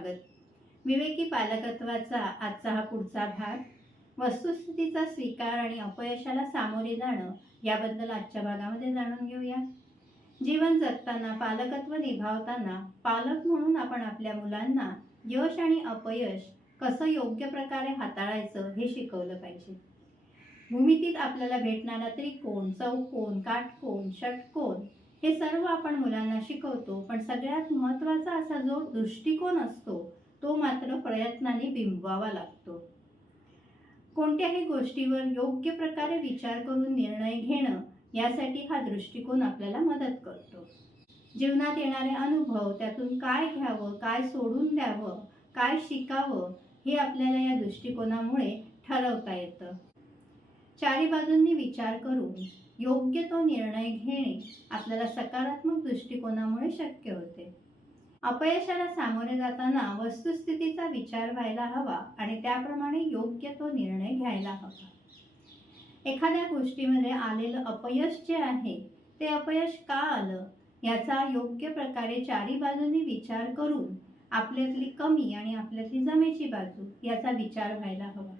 स्वागत. विवेकी पालकत्वाचा आजचा हा पुढचा भाग वस्तुस्थितीचा स्वीकार आणि अपयशाला सामोरे जाणं याबद्दल आजच्या भागामध्ये जाणून घेऊया. जीवन जगताना पालकत्व निभावताना पालक म्हणून आपण आपल्या मुलांना यश आणि अपयश कसं योग्य प्रकारे हाताळायचं हे शिकवलं पाहिजे. भूमितीत आपल्याला भेटणारा त्रिकोण चौकोन काटकोन षटकोन हे सर्व आपण मुलांना शिकवतो पण सगळ्यात महत्त्वाचा असा जो दृष्टिकोन असतो तो मात्र प्रयत्नाने बिंबवावा लागतो. कोणत्याही गोष्टीवर योग्य प्रकारे विचार करून निर्णय घेणं यासाठी हा दृष्टिकोन आपल्याला मदत करतो. जीवनात येणारे अनुभव त्यातून काय घ्यावं काय सोडून द्यावं काय शिकावं हे आपल्याला या दृष्टिकोनामुळे ठरवता येतं. चारी बाजूंनी विचार करून योग्य तो निर्णय घेणे आपल्याला सकारात्मक दृष्टिकोनामुळे शक्य होते. अपयशाला सामोरे जाताना वस्तुस्थितीचा विचार व्हायला हवा आणि त्याप्रमाणे योग्य तो निर्णय घ्यायला हवा. एखाद्या गोष्टीमध्ये आलेलं अपयश जे आहे ते अपयश का आलं? याचा योग्य प्रकारे चारी बाजूंनी विचार करून आपल्यातली कमी आणि आपल्यातली जमेची बाजू याचा विचार व्हायला हवा.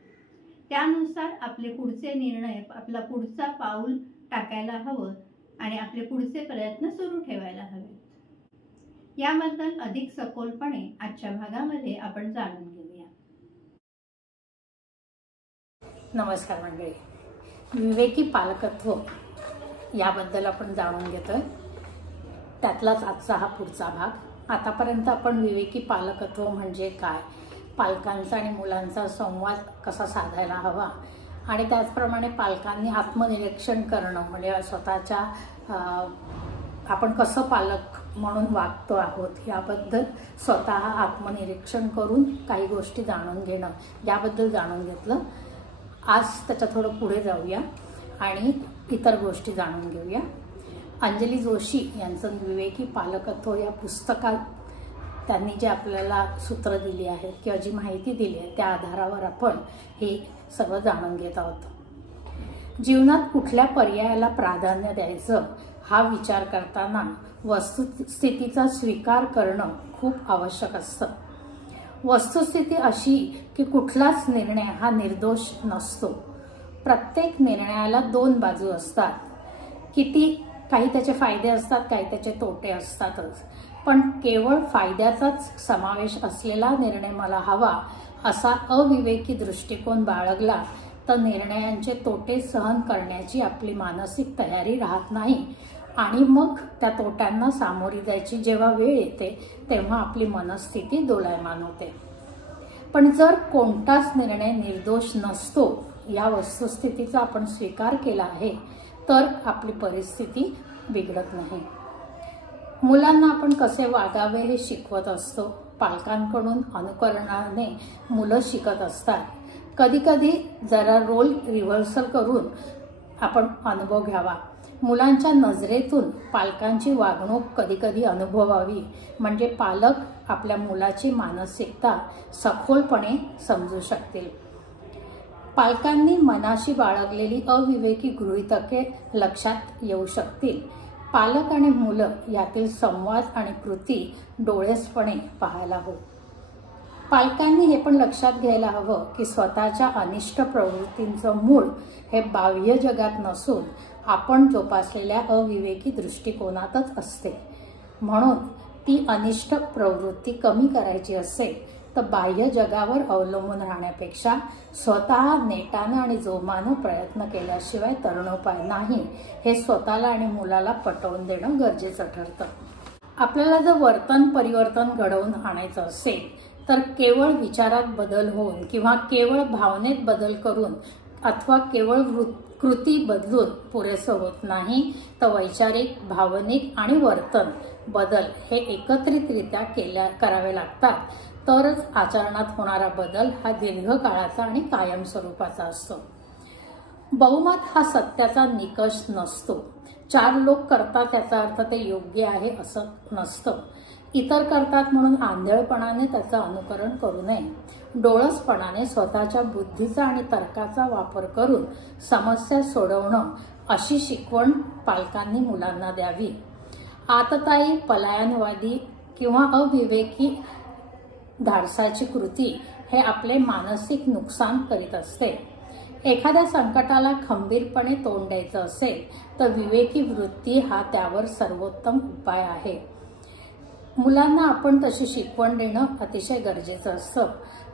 त्यानुसार आपले पुढचे निर्णय आपला पुढचा पाऊल टाकायला हवं आणि आपले पुढचे प्रयत्न सुरू ठेवायला हवेत. याबद्दल अधिक सखोलपणे आजच्या भागामध्ये आपण जाणून घेऊया. नमस्कार मंडळी. विवेकी पालकत्व याबद्दल आपण जाणून घेतोय. त्यातलाच आजचा हा पुढचा भाग. आतापर्यंत आपण विवेकी पालकत्व म्हणजे काय? पालकांचा आणि मुलांचा संवाद कसा साधायला हवा? आणि त्याचप्रमाणे पालकांनी आत्मनिरीक्षण करणं म्हणजे स्वतःच्या आपण कसं पालक म्हणून वागतो आहोत याबद्दल स्वतः आत्मनिरीक्षण करून काही गोष्टी जाणून घेणं याबद्दल जाणून घेतलं. आज त्याच्या थोडं पुढे जाऊया आणि इतर गोष्टी जाणून घेऊया. अंजली जोशी यांचं विवेकी पालकत्व या पुस्तकात त्यांनी जे आपल्याला सूत्र दिली आहेत किंवा जी माहिती दिली आहे त्या आधारावर आपण हे सगळं जाणून घेत आहोत. जीवनात कुठल्या पर्यायाला प्राधान्य द्यायचं हा विचार करताना वस्तुस्थितीचा स्वीकार करणं खूप आवश्यक असतं. वस्तुस्थिती अशी की कुठलाच निर्णय हा निर्दोष नसतो. प्रत्येक निर्णयाला दोन बाजू असतात. किती काही त्याचे फायदे असतात काही त्याचे तोटे असतातच. पण केवळ फायद्याचाच समावेश असलेला निर्णय मला हवा असा अविवेकी दृष्टिकोन बाळगला तर निर्णयांचे तोटे सहन करण्याची आपली मानसिक तयारी राहत नाही. आणि मग त्या तोट्यांना सामोरी जायची जेव्हा वेळ येते तेव्हा आपली मनस्थिती दोलायमान होते. पण जर कोणताच निर्णय निर्दोष नसतो या वस्तुस्थितीचा आपण स्वीकार केला आहे तर आपली परिस्थिती बिघडत नाही. मुलांना आपण कसे वागावे हे शिकवत असतो? पालकांकडून अनुकरणाने मुलं शिकत असतात. कधीकधी जरा रोल रिव्हर्सल करून आपण अनुभव घ्यावा. मुलांच्या नजरेतून पालकांची वागणूक कधीकधी अनुभवावी. म्हणजे पालक आपल्या मुलाची मानसिकता सखोलपणे समजू शकतील. पालकांनी मनाशी बाळगलेली अविवेकी गृहितके लक्षात येऊ शकतील. पालक आणि मुलं यातील संवाद आणि कृती डोळेसपणे पाहायला हो पालकांनी हे पण लक्षात घ्यायला हवं की स्वतःच्या अनिष्ट प्रवृत्तींचं मूळ हे बाह्य जगात नसून आपण जोपासलेल्या अविवेकी दृष्टिकोनातच असते. म्हणून ती अनिष्ट प्रवृत्ती कमी करायची असेल तर बाह्य जगावर अवलंबून राहण्यापेक्षा स्वतः नेटानं आणि जोमानं प्रयत्न केल्याशिवाय तरुणोपाय नाही. हे स्वतःला आणि मुलाला पटवून देणं गरजेचं ठरतं. आपल्याला जर वर्तन परिवर्तन घडवून आणायचं असेल तर केवळ विचारात बदल होऊन किंवा केवळ भावनेत बदल करून अथवा केवळ कृती बदलून पुरेसं होत नाही तर वैचारिक भावनिक आणि वर्तन बदल हे एकत्रितरित्या केल्या करावे लागतात. तरच आचरणात होणारा बदल हा दीर्घकाळाचा आणि कायम स्वरूपाचा असतो. बहुमत हा सत्याचा निकष नसतो. चार लोक करतात त्याचा अर्थ ते योग्य आहे असं नसतं. इतर करतात म्हणून आंधळपणाने त्याचं अनुकरण करू नये. डोळसपणाने स्वतःच्या बुद्धीचा आणि तर्काचा वापर करून समस्या सोडवणं अशी शिकवण पालकांनी मुलांना द्यावी. आतताई पलायनवादी किंवा अविवेकी धाडसाची कृती हे आपले मानसिक नुकसान करीत असते. एखाद्या संकटाला खंबीरपणे तोंड द्यायचं असेल तर विवेकी वृत्ती हा त्यावर सर्वोत्तम उपाय आहे. मुलांना आपण तशी शिकवण देणं अतिशय गरजेचं असतं.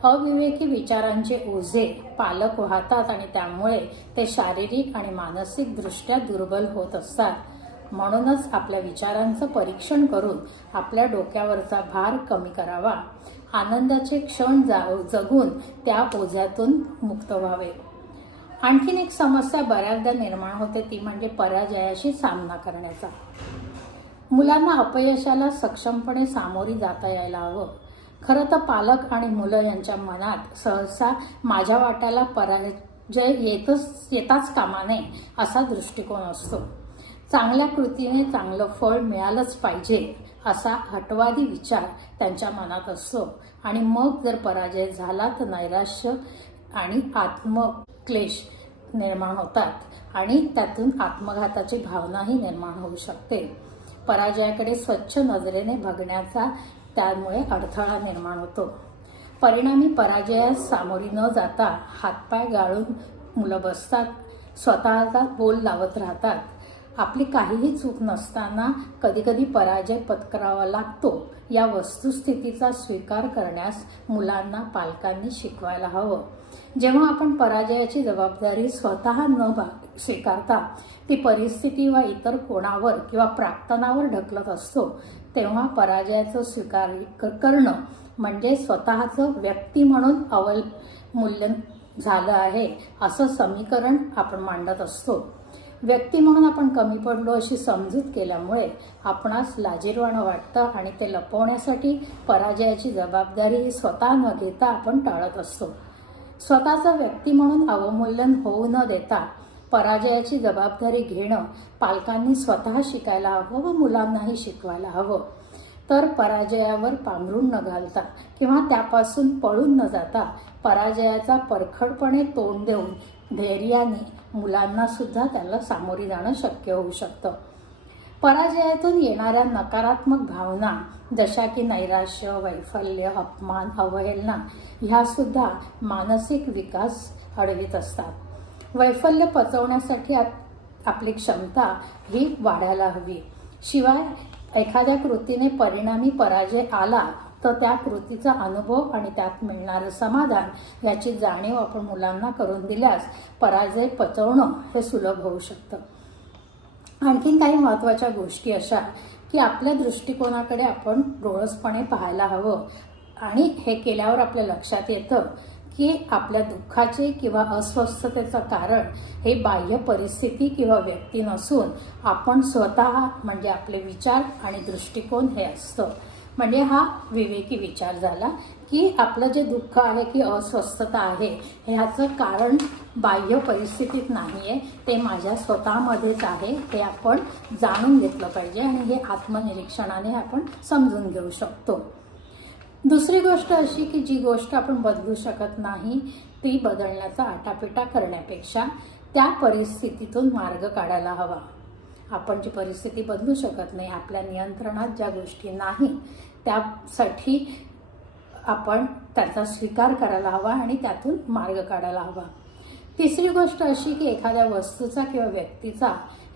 अविवेकी विचारांचे ओझे पालक वाहतात आणि त्यामुळे ते शारीरिक आणि मानसिकदृष्ट्या दुर्बल होत असतात. म्हणूनच आपल्या विचारांचं परीक्षण करून आपल्या डोक्यावरचा भार कमी करावा. आनंदाचे क्षण जा- जगून त्या ओझ्यातून मुक्त व्हावे. आणखीन एक समस्या बऱ्याचदा निर्माण होते ती म्हणजे पराजयाशी सामना करण्याचा. मुलांना अपयशाला सक्षमपणे सामोरी जाता यायला हवं. खरं तर पालक आणि मुलं यांच्या मनात सहसा माझ्या वाट्याला पराजय येतच येताच कामा नये असा दृष्टिकोन असतो. चांगल्या कृतीने चांगलं फळ मिळालंच पाहिजे असा हटवादी विचार त्यांच्या मनात असतो. आणि मग जर पराजय झाला तर नैराश्य आणि आत्मक्लेश निर्माण होतात आणि त्यातून आत्मघाताची भावनाही निर्माण होऊ शकते. पराजयाकडे स्वच्छ नजरेने बघण्याचा त्यामुळे अडथळा निर्माण होतो. परिणामी पराजयास सामोरी न जाता हातपाय गाळून मुलं बसतात स्वतःचा बोल लावत राहतात. आपली काहीही चूक नसताना कधीकधी पराजय पत्करावा लागतो. या वस्तुस्थितीचा स्वीकार करण्यास मुलांना पालकांनी शिकवायला हवं. जेव्हा आपण पराजयाची जबाबदारी स्वतः न बा- स्वीकारता ती परिस्थिती वा इतर कोणावर किंवा प्राक्तनावर ढकलत असतो तेव्हा पराजयाचं स्वीकार करणं म्हणजे स्वतःचं व्यक्ती म्हणून अवलमूल्यन झालं आहे असं समीकरण आपण मांडत असतो. व्यक्ती म्हणून आपण कमी पडलो अशी समजूत केल्यामुळे आपणास लाजीरवाणं वाटतं आणि ते लपवण्यासाठी पराजयाची जबाबदारी स्वतः न घेता आपण टाळत असतो. स्वतःचं व्यक्ती म्हणून अवमूल्यन होऊ न देता पराजयाची जबाबदारी घेणं पालकांनी स्वतः शिकायला हवं व मुलांनाही शिकवायला हवं. तर पराजयावर पांघरून न घालता किंवा त्यापासून पळून न जाता पराजयाचा परखडपणे तोंड देऊन धैर्याने मुलांना सुद्धा त्याला सामोरी जाणं शक्य होऊ शकतं. पराजयातून येणाऱ्या नकारात्मक भावना जशा की नैराश्य वैफल्य अपमान अवहेलना ह्यासुद्धा मानसिक विकास अडवित असतात. वैफल्य पचवण्यासाठी आपली क्षमता ही वाढायला हवी. शिवाय एखाद्या कृतीने परिणामी पराजय आला तर त्या कृतीचा अनुभव आणि त्यात मिळणारं समाधान याची जाणीव आपण मुलांना करून दिल्यास पराजय पचवणं हे सुलभ होऊ शकतं. आणखीन काही महत्त्वाच्या गोष्टी अशा की आपल्या दृष्टिकोनाकडे आपण डोळसपणे पाहायला हवं आणि हे केल्यावर आपल्या लक्षात येतं की आपल्या दुःखाचे किंवा अस्वस्थतेचं कारण हे बाह्य परिस्थिती किंवा व्यक्ती नसून आपण स्वतः म्हणजे आपले विचार आणि दृष्टिकोन हे असतं. म्हणजे हा विवेकी विचार झाला की आपलं जे दुःख आहे की अस्वस्थता आहे ह्याचं कारण बाह्य परिस्थितीत नाही आहे ते माझ्या स्वतःमध्येच आहे. ते आपण जाणून घेतलं पाहिजे आणि हे आत्मनिरीक्षणाने आपण समजून घेऊ शकतो. दुसरी गोष्ट अशी की जी गोष्ट आपण बदलू शकत नाही ती बदलण्याचा आटापिटा करण्यापेक्षा त्या परिस्थितीतून मार्ग काढायला हवा. आपण जी परिस्थिती बदलू शकत नाही आपल्या नियंत्रणात ज्या गोष्टी नाही त्यासाठी आपण त्याचा स्वीकार करायला हवा आणि त्यातून मार्ग काढायला हवा. तिसरी गोष्ट अशी की एखाद्या वस्तूचा किंवा व्यक्तीचा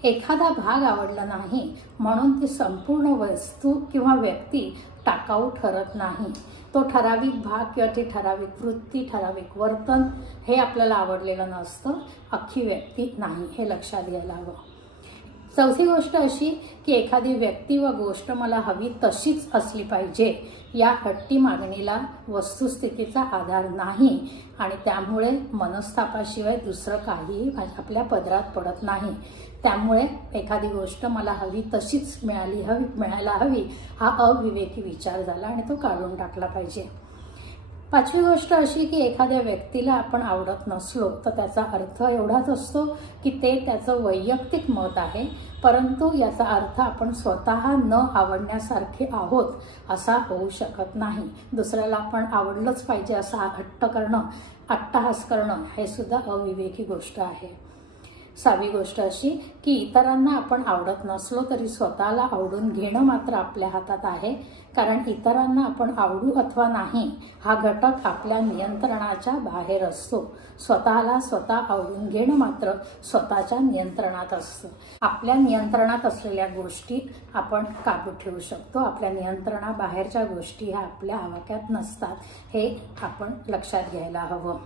एखादा भाग आवडला नाही म्हणून ती संपूर्ण वस्तू किंवा व्यक्ती टाकाऊ ठरत नाही. तो ठराविक भाग किंवा ती ठराविक वृत्ती ठराविक वर्तन हे आपल्याला आवडलेलं नसतं अख्खी व्यक्ती नाही हे लक्षात घ्यायला हवं. चौथी गोष्ट अशी की एखादी व्यक्ती व गोष्ट मला हवी तशीच असली पाहिजे. या हट्टी मागणीला वस्तुस्थितीचा आधार नाही आणि त्यामुळे मनस्तापाशिवाय दुसरं काहीही आपल्या पदरात पडत नाही. त्यामुळे एखादी गोष्ट मला हवी तशीच मिळाली हवी मिळायला हवी हा अविवेकी विचार झाला आणि तो काढून टाकला पाहिजे. पाचवी गोष्ट अशी की एखाद्या व्यक्तीला आपण आवडत नसलो तर त्याचा अर्थ एवढाच असतो की ते त्याचं वैयक्तिक मत आहे परंतु याचा अर्थ आपण स्वतः न आवडण्यासारखे आहोत असा होऊ शकत नाही. दुसऱ्याला आपण आवडलंच पाहिजे असा हट्ट करणं अट्टहास करणं हे सुद्धा अविवेकी गोष्ट आहे. सावी गोष्ट अशी की इतरांना आपण आवडत नसलो तरी स्वतःला आवडून घेणं मात्र आपल्या हातात आहे. कारण इतरांना आपण आवडू अथवा नाही हा घटक आपल्या नियंत्रणाच्या बाहेर असतो. स्वतःला स्वतः आवडून घेणं मात्र स्वतःच्या नियंत्रणात असतं. आपल्या नियंत्रणात असलेल्या गोष्टी आपण काबू ठेवू शकतो. आपल्या नियंत्रणाबाहेरच्या गोष्टी ह्या आपल्या आवाक्यात नसतात हे आपण लक्षात घ्यायला हवं.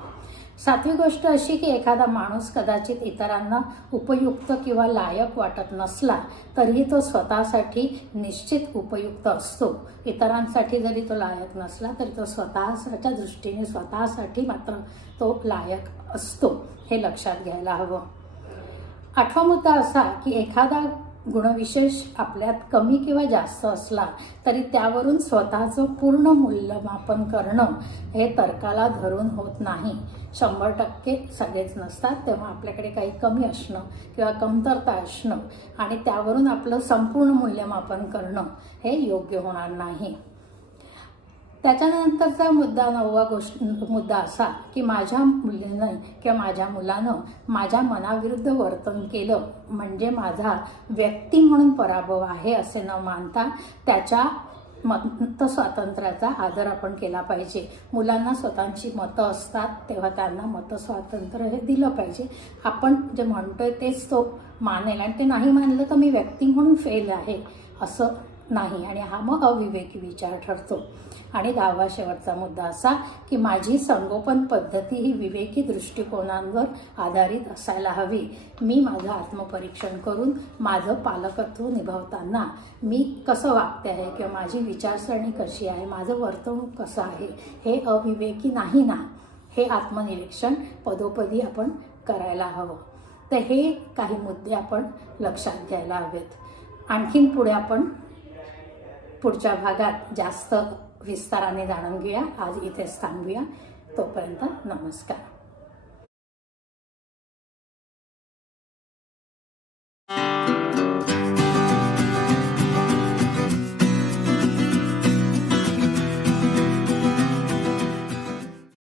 सातवी गोष्ट अशी की एखादा माणूस कदाचित इतरांना उपयुक्त किंवा किंवा लायक वाटत नसला तरीही तो स्वतःसाठी निश्चित उपयुक्त असतो. इतरांसाठी जरी तो लायक नसला तरी तो स्वतःच्या दृष्टीने स्वतःसाठी मात्र तो लायक असतो हे लक्षात घ्यायला हवं. आठवा मुद्दा असा की एखादा गुणविशेष आपल्यात कमी किंवा जास्त असला तरी त्यावरून स्वतःचं पूर्ण मूल्यमापन करणं हे तर्काला धरून होत नाही. शंभर टक्के सगळेच नसतात तेव्हा आपल्याकडे काही कमी असणं किंवा कमतरता असणं आणि त्यावरून आपलं संपूर्ण मूल्यमापन करणं हे योग्य होणार नाही. त्याच्यानंतरचा मुद्दा नववा गोष्ट मुद्दा असा की माझ्या मुलीनं किंवा माझ्या मुलानं माझ्या मनाविरुद्ध वर्तन केलं म्हणजे माझा व्यक्ती म्हणून पराभव आहे असे न मानता त्याच्या मत स्वातंत्र्याचा आदर आपण केला पाहिजे. मुलांना स्वतःची मतं असतात तेव्हा त्यांना मतं स्वातंत्र्य हे दिलं पाहिजे. आपण जे म्हणतोय तेच तो मानेल आणि ते नाही मानलं तर मी व्यक्ती म्हणून फेल आहे असं नाही आणि हा मग अविवेकी विचार ठरतो. आणि दहावा शेवटचा मुद्दा असा की माझी संगोपन पद्धती ही विवेकी दृष्टिकोनांवर आधारित असायला हवी. मी माझं आत्मपरीक्षण करून माझं पालकत्व निभावताना मी कसं वागते आहे किंवा माझी विचारसरणी कशी आहे माझं वर्तणूक कसं आहे हे अविवेकी नाही ना. हे आत्मनिरीक्षण पदोपदी आपण करायला हवं. तर हे काही मुद्दे आपण लक्षात घ्यायला हवेत. आणखीन पुढे आपण पुढच्या भागात जास्त विस्ताराने जाणून घेऊया. आज इथेच थांबूया. तोपर्यंत नमस्कार.